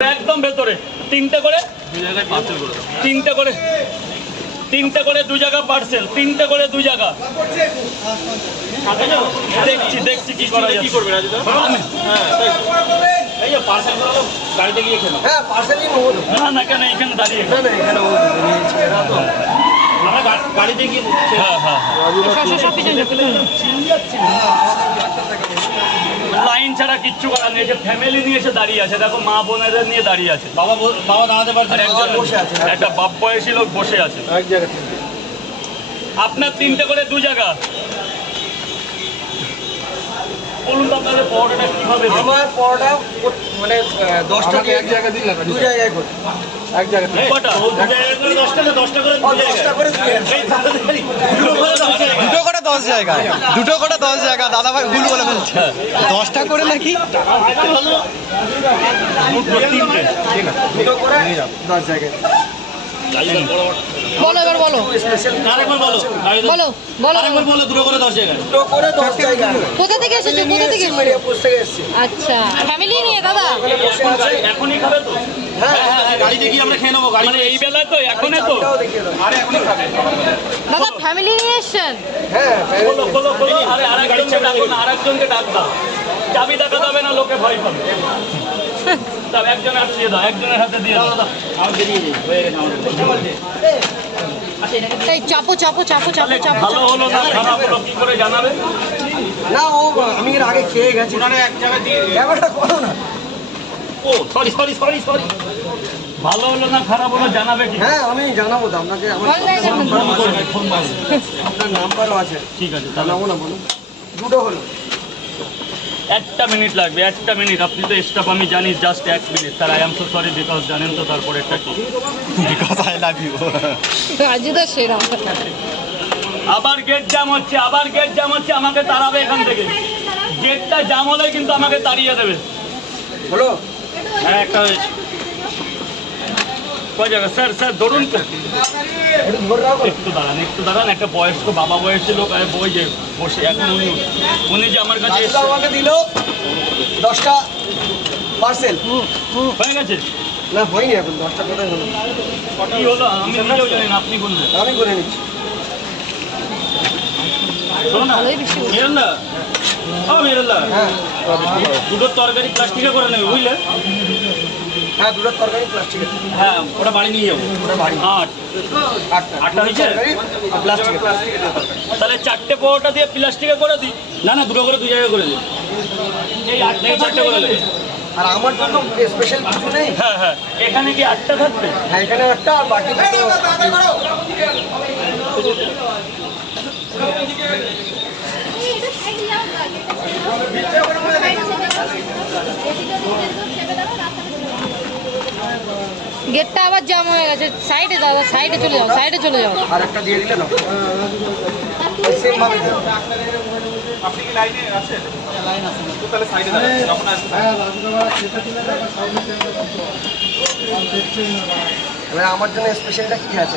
একদম ভেতরে তিনটে করে তিনটে করে দু জায়গা পার্সেল, তিনটে করে দু জায়গা। দেখছি কি করা যায়। কি করবে রাজুদা? এই যে পার্সেল করো, গাড়িতে গিয়ে খেলো। হ্যাঁ পার্সেল নিয়ে নেবো। না কেন এখানে দাঁড়িয়ে? না এখানে আমরা গাড়িতে গিয়ে। হ্যাঁ লাইন ছাড়া কিচ্ছু করার নেই। যে ফ্যামিলি নিয়ে এসে দাঁড়িয়ে আছে, দেখো মা বোনেদের নিয়ে দাঁড়িয়ে আছে। বাবা দাঁড়াতে পারছে, একজন বসে আছে, একটা বাপ বয়সী লোক বসে আছে। আপনার তিনটে করে দু জায়গা। বলুন তো আপনাদের পরোটাটা কিভাবে? আমার পরোটা মানে 10টা এক জায়গায় দিলাম, দু জায়গায় করে এক জায়গায়। কটা? 10টা করে 10টা করে দুটো করে 10 জায়গা। দাদা ভাই ভুল বলে বলছে, 10টা করে নাকি? দুটো করে 10 জায়গায়। বলো এবার বলো বলো দুটো করে 10 জায়গা। দুটো করে 10 জায়গায়। কোথা থেকে এসেছো? কোথা থেকে এসেছো? মেরিয়াপুর থেকে এসেছি। আচ্ছা, ফ্যামিলি নিয়ে দাদা? এখনই খাবে তো? হ্যাঁ গাড়িতে গিয়ে আমরা খেয়ে নেবো। গাড়ি মানে এই বেলায় তো, এখনই তো। আরে এখনই খাবে দাদা ফ্যামিলি নিয়ে এসেছেন? হ্যাঁ বলো। আরে আরেকজনকে ডাকো না, আরেকজনকে ডাক দাও। চাবি দেখা যাবে না, লোকে ভয় পাবে। তবে একজনের হাতে দিয়ে দাও, একজনের হাতে দিয়ে দাও। আমি বেরিয়ে যাই, হয়ে গেছে আমাদের। এই চাপো ভালো হলো না খারাপ হলো কি করে জানাবে? না ও আমি এর আগে খেয়ে গেছি। ওনারে এক জায়গায় দিয়ে ব্যাপারটা করো না। ও সরি। ভালো হলো না খারাপ হলো জানাবে কি? হ্যাঁ আমি জানাবো তো আপনাকে। আমার ফোন মারবে। আপনার নাম্বারও আছে। ঠিক আছে তাহলে। জানাবো না বলুন। দুটো হলো। 1 মিনিট লাগবে, 1 মিনিট। আপনি তো স্টাফ, আমি জানি, just 1 minute. Sir I am so sorry, because জানেন তো তারপরে একটা কি, বিকজ আই লাভ ইউ। রাজুদা সেরা। আবার গেট জ্যাম হচ্ছে, আমাকে তাড়াবে এখান থেকে। গেটটা জ্যাম হলে কিন্তু আমাকে তাড়িয়ে দেবে। হলো হ্যাঁ একটা হয়েছে। কয় জায়গা? স্যার ধরুন তো। একটু ধরে রাখো। একটু দাঁড়ান। একটা বয়স্ক বাবা বয়সী লোক বই যে বসে এখন উনি যে আমার কাছে রাজুদা আমাকে দিল 10টা পার্সেল। হয়ে গেছে না হয়নি এখন, 10টা কোথায় হলো? কি হলো আমি নিজেও জানি না, আপনি বললেন। আমি করে নিচ্ছি। শোনো না ভালোই বেশি বলছে। মেরল্লা, মেরল্লা, হ্যাঁ দুটো তরকারি প্লাস্টিকে করে নেবে বুঝলে? হ্যাঁ দুটো তরকারি প্লাস্টিকের। হ্যাঁ ওটা বাড়ি নিয়ে যাবো। ওটা বাড়ি 8টা হয়েছে। প্লাস্টিকের। তাহলে 4টে পরোটা দিয়ে প্লাস্টিকে করে দিই। না দুটো করে 2 জায়গায় করে দিই। এই 4টে করে দিই। আর আমার জন্য স্পেশাল কিছু নেই। হ্যাঁ এখানে কি 8টা থাকবে? হ্যাঁ এখানে একটা আর বাকি গেটটা আবার জ্যাম হয়ে গেছে। সাইডে দাদা, সাইডে চলে যাও। আর একটা দিয়ে দিলে না সেম ভাবে দিও। আপনি কি লাইনে আছেন? লাইন আছে তো তাহলে সাইডে দাঁড়ান যখন আসবে। আমার জন্য স্পেশালটা কি আছে?